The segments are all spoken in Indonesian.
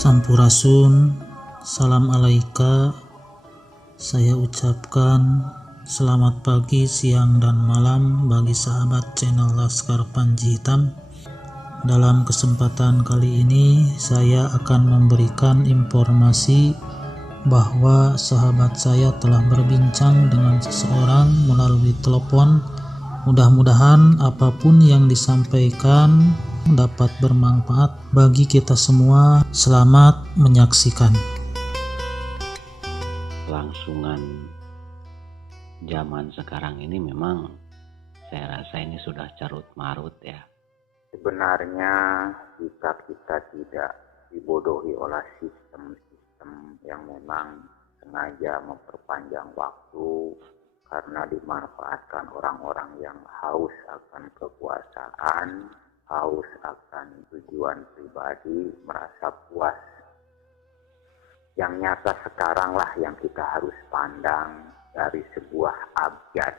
Sampurasun, salam alaika. Saya ucapkan selamat pagi, siang, dan malam bagi sahabat channel Laskar Panji Hitam. Dalam kesempatan kali ini saya akan memberikan informasi bahwa sahabat saya telah berbincang dengan seseorang melalui telepon. Mudah-mudahan apapun yang disampaikan dapat bermanfaat bagi kita semua. Selamat menyaksikan. Kelangsungan zaman sekarang ini memang saya rasa ini sudah carut marut ya. Sebenarnya jika kita tidak dibodohi oleh sistem-sistem yang memang sengaja memperpanjang waktu karena dimanfaatkan orang-orang yang haus akan kekuasaan, haus akan tujuan pribadi, merasa puas. Yang nyata sekarang lah yang kita harus pandang dari sebuah abjad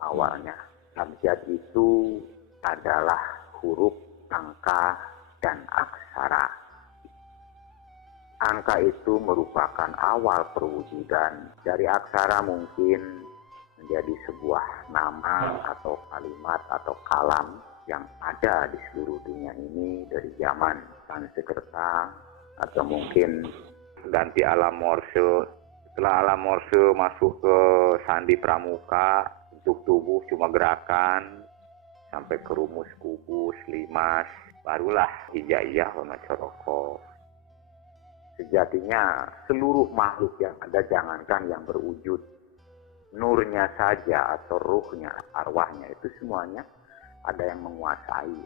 awalnya. Abjad itu adalah huruf, angka, dan aksara. Angka itu merupakan awal perwujudan. Dari aksara mungkin menjadi sebuah nama atau kalimat atau kalam yang ada di seluruh dunia ini dari zaman Sanskerta atau mungkin ganti alam Morse. Setelah alam Morse masuk ke sandi pramuka, bentuk tubuh cuma gerakan sampai ke rumus kubus, limas, barulah hijaiyah wa macoroko. Sejatinya seluruh makhluk yang ada, jangankan yang berwujud, nurnya saja atau ruhnya, arwahnya, itu semuanya ada yang menguasai.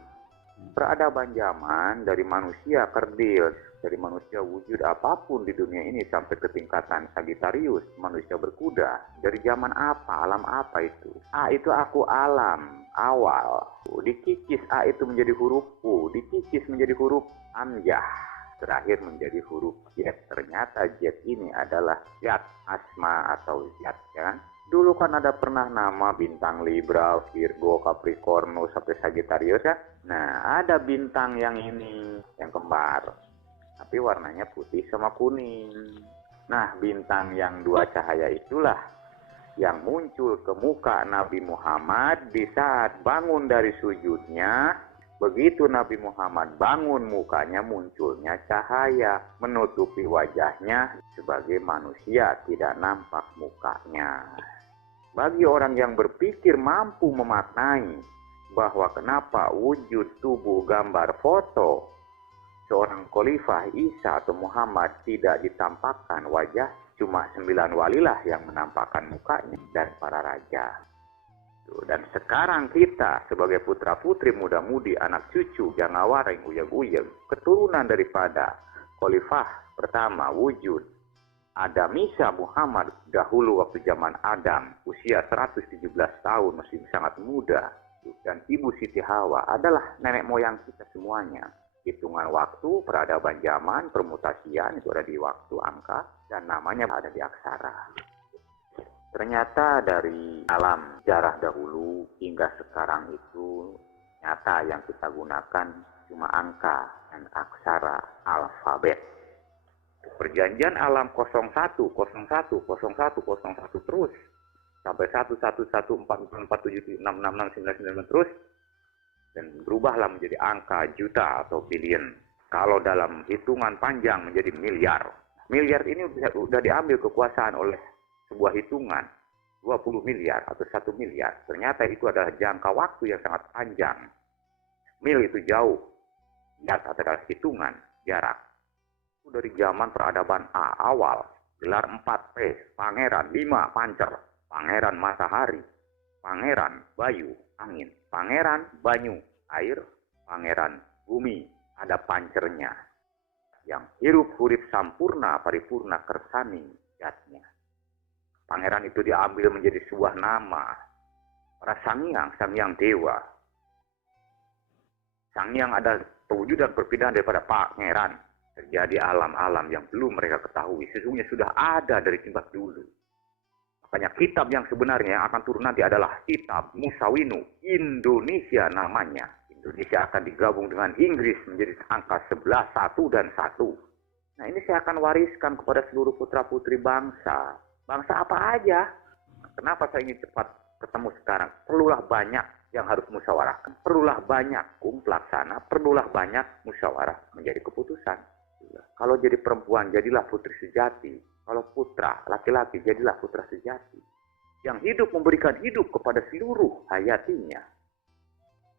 Peradaban zaman dari manusia kerdil, dari manusia wujud apapun di dunia ini sampai ke tingkatan Sagittarius, manusia berkuda. Dari zaman apa, alam apa itu? A itu aku alam, awal. Dikikis A itu menjadi huruf U, dikikis menjadi huruf amjah, terakhir menjadi huruf Z. Ternyata Z ini adalah zat, asma atau zat, kan? Dulu kan ada pernah nama bintang Libra, Virgo, Capricornus, sampai Sagittarius ya. Nah, ada bintang yang ini, yang kembar. Tapi warnanya putih sama kuning. Nah, bintang yang dua cahaya itulah yang muncul ke muka Nabi Muhammad di saat bangun dari sujudnya. Begitu Nabi Muhammad bangun, mukanya munculnya cahaya, menutupi wajahnya sebagai manusia, tidak nampak mukanya. Bagi orang yang berpikir mampu memaknai bahwa kenapa wujud tubuh gambar foto seorang khalifah Isa atau Muhammad tidak ditampakkan wajah, cuma 9 walilah yang menampakkan mukanya dan para raja. Dan sekarang kita sebagai putra-putri muda-mudi, anak cucu, jangawareng, uyag-uyag, keturunan daripada khalifah pertama wujud Adam Isa Muhammad dahulu waktu zaman Adam, usia 117 tahun, masih sangat muda. Dan Ibu Siti Hawa adalah nenek moyang kita semuanya. Hitungan waktu, peradaban zaman, permutasian itu ada di waktu angka, dan namanya ada di aksara. Ternyata dari alam sejarah dahulu hingga sekarang itu nyata yang kita gunakan cuma angka dan aksara alfabet. Perjanjian alam 01, 01, 01, 01 terus sampai 11144766699 terus, dan berubahlah menjadi angka juta atau billion. Kalau dalam hitungan panjang menjadi miliar. Miliar ini sudah diambil kekuasaan oleh sebuah hitungan 20 miliar atau 1 miliar. Ternyata itu adalah jangka waktu yang sangat panjang. Mil itu jauh, dat adalah hitungan jarak. Dari zaman peradaban A awal, gelar 4P, pangeran 5 pancer, pangeran matahari, pangeran bayu, angin, pangeran banyu, air, pangeran bumi, ada pancernya. Yang hirup hurip sampurna paripurna kersani jatnya. Pangeran itu diambil menjadi sebuah nama. Para sangyang dewa. Sangyang ada perwujudan perpindahan daripada pangeran. Terjadi alam-alam yang belum mereka ketahui. Sesungguhnya sudah ada dari timbak dulu. Makanya kitab yang sebenarnya yang akan turun nanti adalah kitab Musawinu. Indonesia namanya. Indonesia akan digabung dengan Inggris menjadi angka 11, 1 dan 1. Nah, ini saya akan wariskan kepada seluruh putra-putri bangsa. Bangsa apa aja? Kenapa saya ingin cepat ketemu sekarang? Perlulah banyak yang harus musyawarahkan. Perlulah banyak pelaksana, perlulah banyak musyawarah menjadi keputusan. Kalau jadi perempuan, jadilah putri sejati. Kalau putra, laki-laki, jadilah putra sejati. Yang hidup memberikan hidup kepada seluruh hayatinya.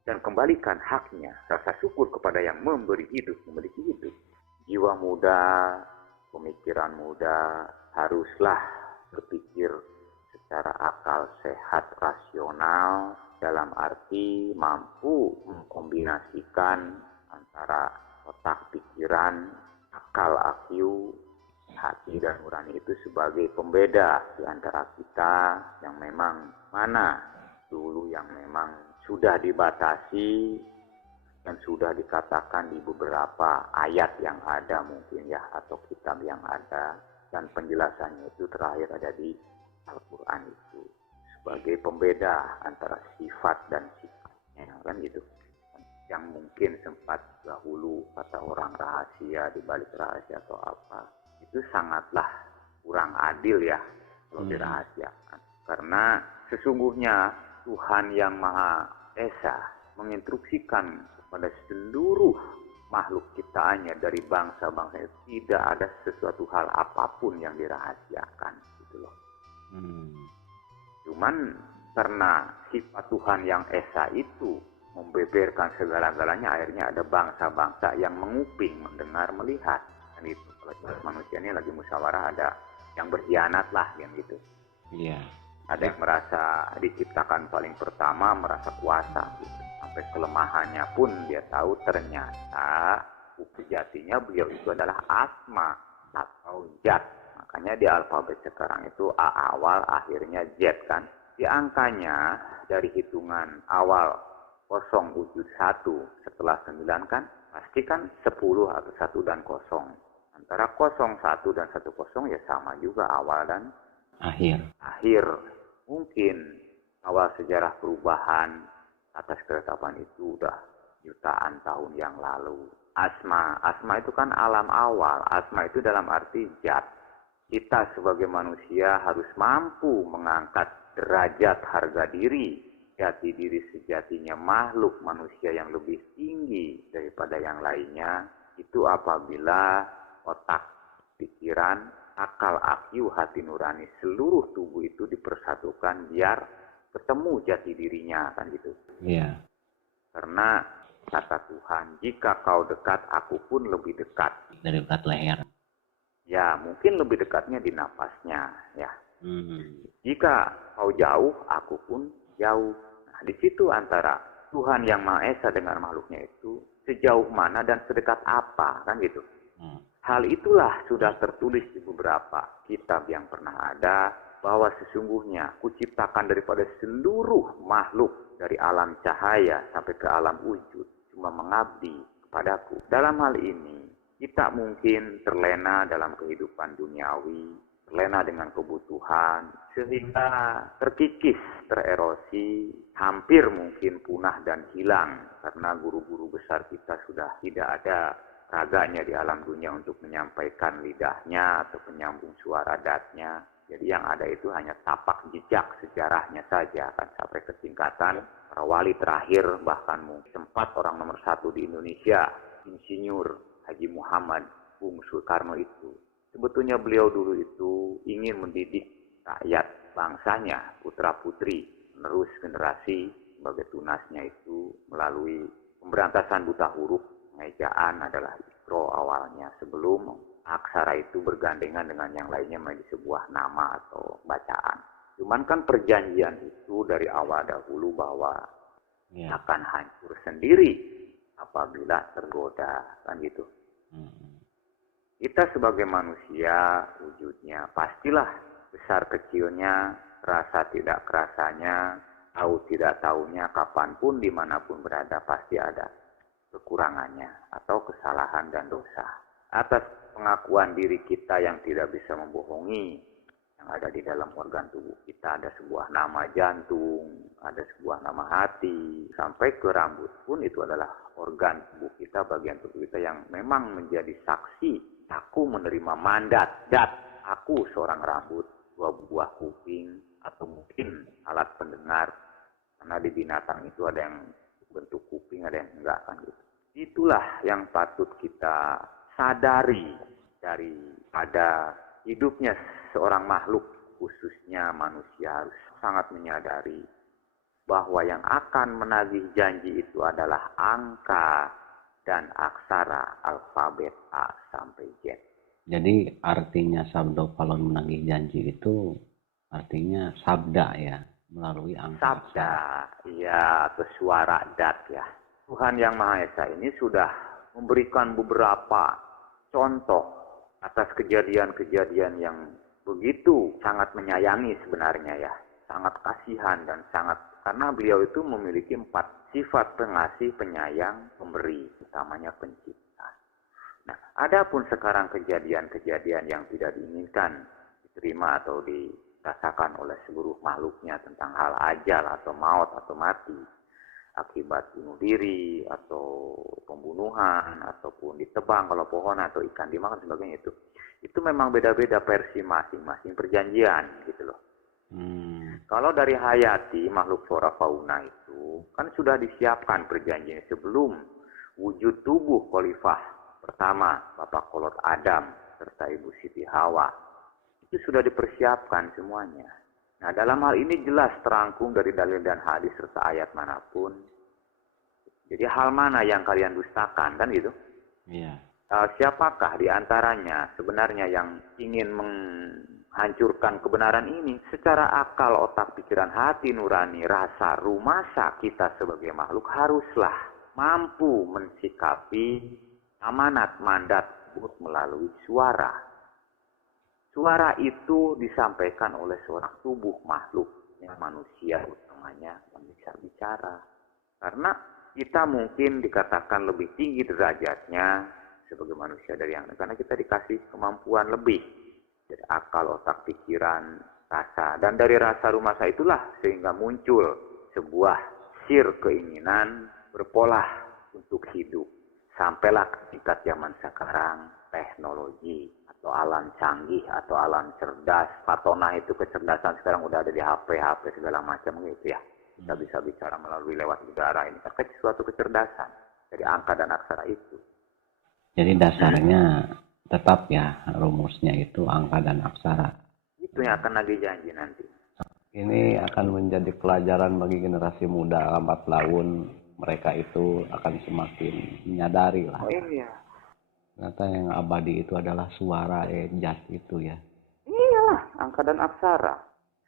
Dan kembalikan haknya, rasa syukur kepada yang memberi hidup, memiliki hidup. Jiwa muda, pemikiran muda, haruslah berpikir secara akal sehat, rasional, dalam arti mampu mengkombinasikan antara otak, pikiran, akal, IQ, hati dan nurani itu sebagai pembeda di antara kita yang memang mana dulu yang memang sudah dibatasi dan sudah dikatakan di beberapa ayat yang ada mungkin ya, atau kitab yang ada, dan penjelasannya itu terakhir ada di Al-Quran itu sebagai pembeda antara sifat dan sifatnya, kan gitu. Yang mungkin sempat dahulu kata orang rahasia, di balik rahasia atau apa, itu sangatlah kurang adil ya kalau dirahasiakan. Karena sesungguhnya Tuhan yang Maha Esa menginstruksikan kepada seluruh makhluk ciptaannya dari bangsa-bangsa itu tidak ada sesuatu hal apapun yang dirahasiakan gitu loh. Cuman karena sifat Tuhan yang Esa itu membeberkan segala-galanya, akhirnya ada bangsa-bangsa yang menguping, mendengar, melihat. Dan itu kalau manusia ini lagi musyawarah, ada yang berkhianat lah yang gitu. Iya. Ada yang merasa diciptakan paling pertama, merasa kuasa gitu. Sampai kelemahannya pun dia tahu ternyata sejatinya beliau itu adalah Asma atau Zat. Makanya di alfabet sekarang itu A awal, akhirnya Z kan. Di angkanya dari hitungan awal 0 wujud 1 setelah 9 kan, pasti kan 10 atau 1 dan 0. Antara 0, 1 dan 1, 0 ya sama juga awal dan akhir. Mungkin awal sejarah perubahan atas ketetapan itu udah jutaan tahun yang lalu. Asma itu kan alam awal. Asma itu dalam arti zat. Kita sebagai manusia harus mampu mengangkat derajat harga diri, jati diri sejatinya makhluk manusia yang lebih tinggi daripada yang lainnya. Itu apabila otak, pikiran, akal, IQ, hati nurani, seluruh tubuh itu dipersatukan biar ketemu jati dirinya, kan gitu. Iya. Karena kata Tuhan, jika kau dekat, aku pun lebih dekat. Dari dekat leher. Ya, mungkin lebih dekatnya di napasnya, ya. Jika kau jauh, aku pun jauh. Nah, di situ antara Tuhan yang Maha Esa dengan makhluknya itu sejauh mana dan sedekat apa, kan gitu. Hal itulah sudah tertulis di beberapa kitab yang pernah ada, bahwa sesungguhnya kuciptakan daripada seluruh makhluk dari alam cahaya sampai ke alam wujud cuma mengabdi kepadaku. Dalam hal ini kita mungkin terlena dalam kehidupan duniawi, terlena dengan kebutuhan, sehingga terkikis, tererosi, hampir mungkin punah dan hilang karena guru-guru besar kita sudah tidak ada raganya di alam dunia untuk menyampaikan lidahnya atau penyambung suara datnya. Jadi yang ada itu hanya tapak jejak sejarahnya saja, kan sampai ke tingkatan para wali terakhir, bahkan sempat orang nomor 1 di Indonesia, Insinyur Haji Muhammad Bung Soekarno itu. Sebetulnya beliau dulu itu ingin mendidik rakyat bangsanya, putra-putri, menerus generasi sebagai tunasnya itu melalui pemberantasan buta huruf. Pengejaan adalah Iqra awalnya, sebelum aksara itu bergandengan dengan yang lainnya menjadi sebuah nama atau bacaan. Cuman kan perjanjian itu dari awal dahulu bahwa akan hancur sendiri apabila tergoda, kan gitu. Kita sebagai manusia wujudnya pastilah besar kecilnya, rasa tidak kerasanya, tahu tidak tahunya, kapanpun dimanapun berada pasti ada kekurangannya atau kesalahan dan dosa. Atas pengakuan diri kita yang tidak bisa membohongi, yang ada di dalam organ tubuh kita, ada sebuah nama jantung, ada sebuah nama hati, sampai ke rambut pun itu adalah organ tubuh kita, bagian tubuh kita yang memang menjadi saksi Aku menerima mandat, aku seorang rambut, 2 buah kuping, atau mungkin alat pendengar. Karena di binatang itu ada yang bentuk kuping, ada yang enggak kan gitu. Itulah yang patut kita sadari daripada hidupnya seorang makhluk, khususnya manusia harus sangat menyadari bahwa yang akan menagih janji itu adalah angka dan aksara alfabet A sampai Z. Jadi artinya sabdo palon menagih janji itu artinya sabda ya, melalui angka Sabda, aksara. ya, atau suara dat ya. Tuhan Yang Maha Esa ini sudah memberikan beberapa contoh atas kejadian-kejadian yang begitu sangat menyayangi sebenarnya ya. Sangat kasihan dan sangat, karena beliau itu memiliki 4 sifat: pengasih, penyayang, pemberi, utamanya pencipta. Nah, adapun sekarang kejadian-kejadian yang tidak diinginkan diterima atau dirasakan oleh seluruh makhluknya tentang hal ajal atau maut atau mati, akibat bunuh diri atau pembunuhan ataupun ditebang kalau pohon atau ikan dimakan sebagainya, itu memang beda-beda versi masing-masing perjanjian gitu loh. Kalau dari hayati makhluk flora fauna itu kan sudah disiapkan perjanjian sebelum wujud tubuh khalifah pertama Bapak Kolot Adam serta Ibu Siti Hawa. Itu sudah dipersiapkan semuanya. Nah, dalam hal ini jelas terangkum dari dalil dan hadis serta ayat manapun. Jadi hal mana yang kalian dustakan kan gitu? Iya. Siapakah di antaranya sebenarnya yang ingin menghancurkan kebenaran ini? Secara akal, otak, pikiran, hati, nurani, rasa, rumasa kita sebagai makhluk haruslah mampu mensikapi amanat mandat melalui suara. Suara itu disampaikan oleh seorang tubuh makhluk yang manusia utamanya yang bisa bicara. Karena kita mungkin dikatakan lebih tinggi derajatnya sebagai manusia dari yang lain, karena kita dikasih kemampuan lebih dari akal, otak, pikiran, rasa. Dan dari rasa rumasa itulah sehingga muncul sebuah sir keinginan berpolah untuk hidup. Sampailah ke tingkat zaman sekarang, teknologi atau alam canggih atau alam cerdas. Patona itu kecerdasan sekarang udah ada di HP segala macam gitu ya. Kita bisa bicara melalui lewat udara, ini kan suatu kecerdasan dari angka dan aksara itu. Jadi dasarnya tetap ya, rumusnya itu angka dan aksara. Itu yang akan nagih janji nanti. Ini akan menjadi pelajaran bagi generasi muda lambat laun. Mereka itu akan semakin menyadari lah. Oh iya. Ternyata yang abadi itu adalah suara jat itu ya. Iyalah, angka dan aksara.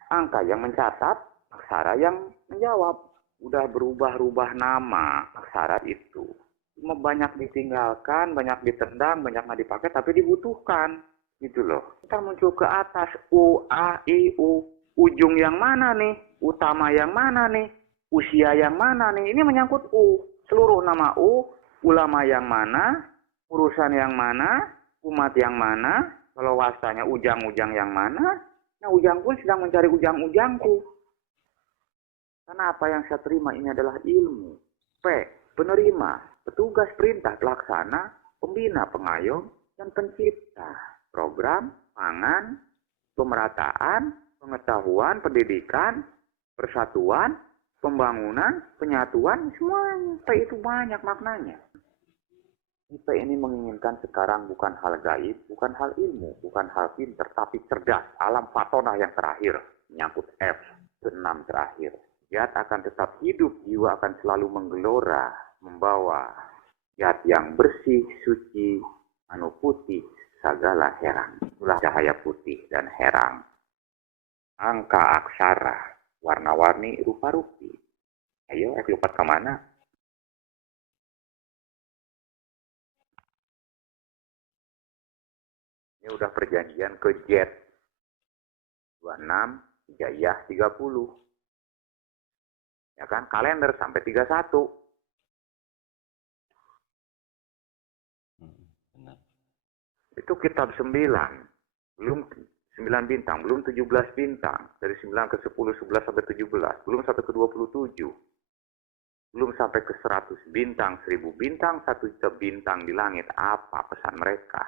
Angka yang mencatat, aksara yang menjawab. Udah berubah-ubah nama aksara itu. Cuma banyak ditinggalkan, banyak ditendang, banyak nggak dipakai, tapi dibutuhkan. Gitu loh. Kita muncul ke atas, U, A, I, U. Ujung yang mana nih? Utama yang mana nih? Usia yang mana nih? Ini menyangkut U. Seluruh nama U, ulama yang mana, urusan yang mana, umat yang mana, kalau wasanya ujang-ujang yang mana. Nah, ujang pun sedang mencari ujang-ujangku. Karena apa yang saya terima ini adalah ilmu. P, penerima. Petugas perintah pelaksana, pembina, pengayom, dan pencipta. Program, pangan, pemerataan, pengetahuan, pendidikan, persatuan, pembangunan, penyatuan, semuanya. IP itu banyak maknanya. IP ini menginginkan sekarang bukan hal gaib, bukan hal ilmu, bukan hal pinter, tapi cerdas. Alam Fatona yang terakhir, menyangkut F, ke-6 terakhir. Zat akan tetap hidup, jiwa akan selalu menggelora, membawa zat yang bersih, suci, anu putih, segala herang. Itulah cahaya putih dan herang. Angka aksara, warna-warni, rupa-rupi. Ayo, lompat kemana? Ini udah perjanjian ke Z. 26, Hijayah 30. Ya kan, kalender sampai 31. Benar. Itu kitab 9. Belum 9 bintang, belum 17 bintang. Dari 9 ke 10, 11 sampai 17. Belum sampai ke 27. Belum sampai ke 100 bintang, 1000 bintang, 1 juta bintang di langit. Apa pesan mereka?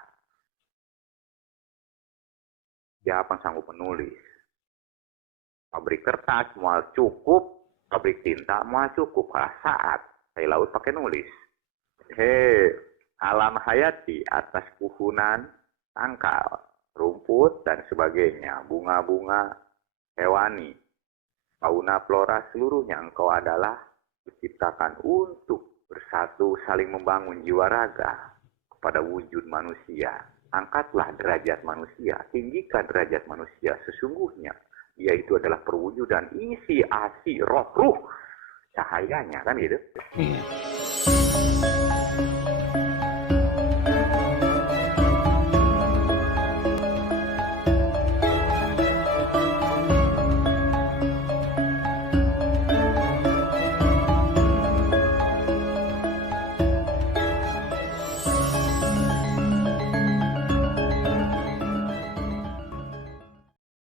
siapa yang sanggup menulis? Pabrik kertas mual cukup, pabrik tinta mual cukup. Saat saya laut pakai nulis. Alam hayati atas puhunan, tangkal, rumput, dan sebagainya. Bunga-bunga, hewani, fauna, flora, seluruhnya engkau adalah diciptakan untuk bersatu saling membangun jiwa raga kepada wujud manusia. Angkatlah derajat manusia, tinggikan derajat manusia. Sesungguhnya dia itu adalah perwujudan isi asi roh ruh cahayanya, kan gitu. Iya.